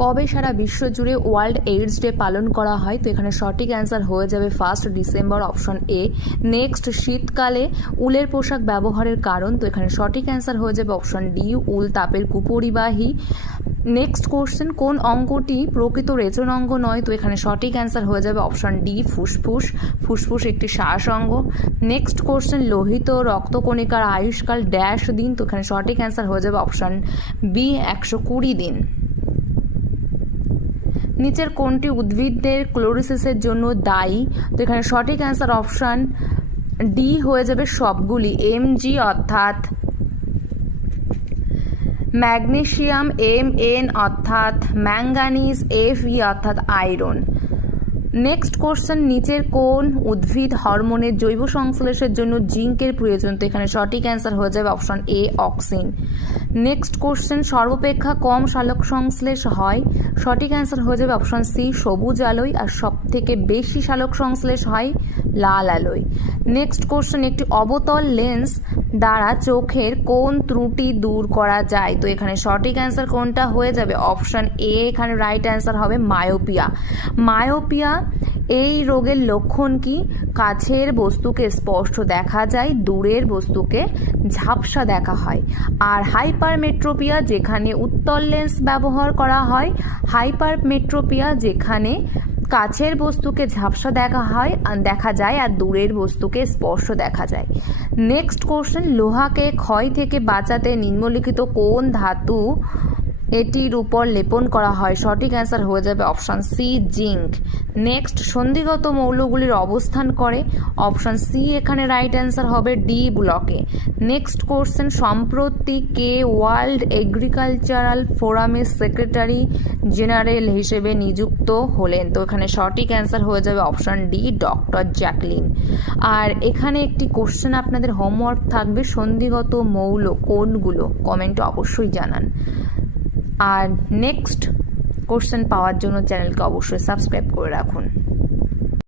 কবে সারা বিশ্ব জুড়ে ওয়ার্ল্ড এইডস ডে পালন করা হয়? তো এখানে সঠিক অ্যান্সার হয়ে যাবে 1 ডিসেম্বর, অপশন এ। নেক্সট, শীতকালে উলের পোশাক ব্যবহারের কারণ? তো এখানে সঠিক অ্যান্সার হয়ে যাবে অপশন ডি, উল তাপের কুপরিবাহী। নেক্সট কোশ্চেন, কোন অঙ্গটি প্রকৃত রেচন অঙ্গ নয়? তো এখানে সঠিক অ্যান্সার হয়ে যাবে অপশন ডি, ফুসফুস। ফুসফুস একটি শ্বাস অঙ্গ। নেক্সট কোশ্চেন, লোহিত রক্তকণিকার আয়ুষ্কাল ড্যাশ দিন? তো এখানে সঠিক অ্যান্সার হয়ে যাবে অপশন বি, 120 দিন। নিচের কোনটি উদ্ভিদের ক্লোরোসিসের জন্য দায়ী? তো এখানে সঠিক অ্যান্সার অপশন ডি হয়ে যাবে সবগুলি। Mg অর্থাৎ ম্যাগনেসিয়াম, Mn অর্থাৎ ম্যাঙ্গানিজ, Fe অর্থাৎ আয়রন। নেক্সট কোশ্চেন, নিচের কোন উদ্ভিদ হরমোনের জৈব সংশ্লেষের জন্য জিঙ্কের প্রয়োজন? তো এখানে সঠিক অ্যান্সার হয়ে যাবে option A, auxin. Next question, সর্বাপেক্ষা কম সালোক সংশ্লেষ হয়? সঠিক অ্যান্সার হয়ে যাবে অপশন সি, সবুজ আলোয়। আর সব থেকে বেশি সালোক সংশ্লেষ হয় লাল আলোয়। নেক্সট কোশ্চেন, একটি অবতল লেন্স দ্বারা চোখের কোন ত্রুটি দূর করা যায়? তো এখানে সঠিক অ্যান্সার কোনটা হয়ে যাবে? অপশন এ এখানে রাইট অ্যান্সার হবে মায়োপিয়া। মায়োপিয়া এই রোগের লক্ষণ কি? কাছের বস্তুকে স্পষ্ট দেখা যায়, দূরের বস্তুকে ঝাপসা দেখা হয়। আর হাইপারমেট্রোপিয়া যেখানে উত্তল লেন্স ব্যবহার করা হয়। হাইপারমেট্রোপিয়া যেখানে কাছের বস্তুকে ঝাপসা দেখা যায় আর দূরের বস্তুকে স্পষ্ট দেখা যায়। নেক্সট কোশ্চেন, লোহাকে ক্ষয় থেকে বাঁচাতে নিম্নলিখিত কোন ধাতু এটির উপর লেপন করা হয়? সঠিক অ্যান্সার হয়ে যাবে অপশন সি, জিঙ্ক। নেক্সট, সন্ধিগত মৌলগুলির অবস্থান করে? অপশন সি এখানে রাইট অ্যান্সার হবে ডি ব্লকে। নেক্সট কোশ্চেন, সম্প্রতি কে ওয়ার্ল্ড এগ্রিকালচারাল ফোরামের সেক্রেটারি জেনারেল হিসেবে নিযুক্ত হলেন? তো এখানে সঠিক অ্যান্সার হয়ে যাবে অপশন ডি, ডক্টর জ্যাকলিন। আর এখানে একটি কোশ্চেন আপনাদের হোমওয়ার্ক থাকবে, সন্ধিগত মৌল কোনগুলো? কমেন্টে অবশ্যই জানান। আর নেক্সট কোশ্চেন পাওয়ার জন্য চ্যানেলকে অবশ্যই সাবস্ক্রাইব করে রাখুন।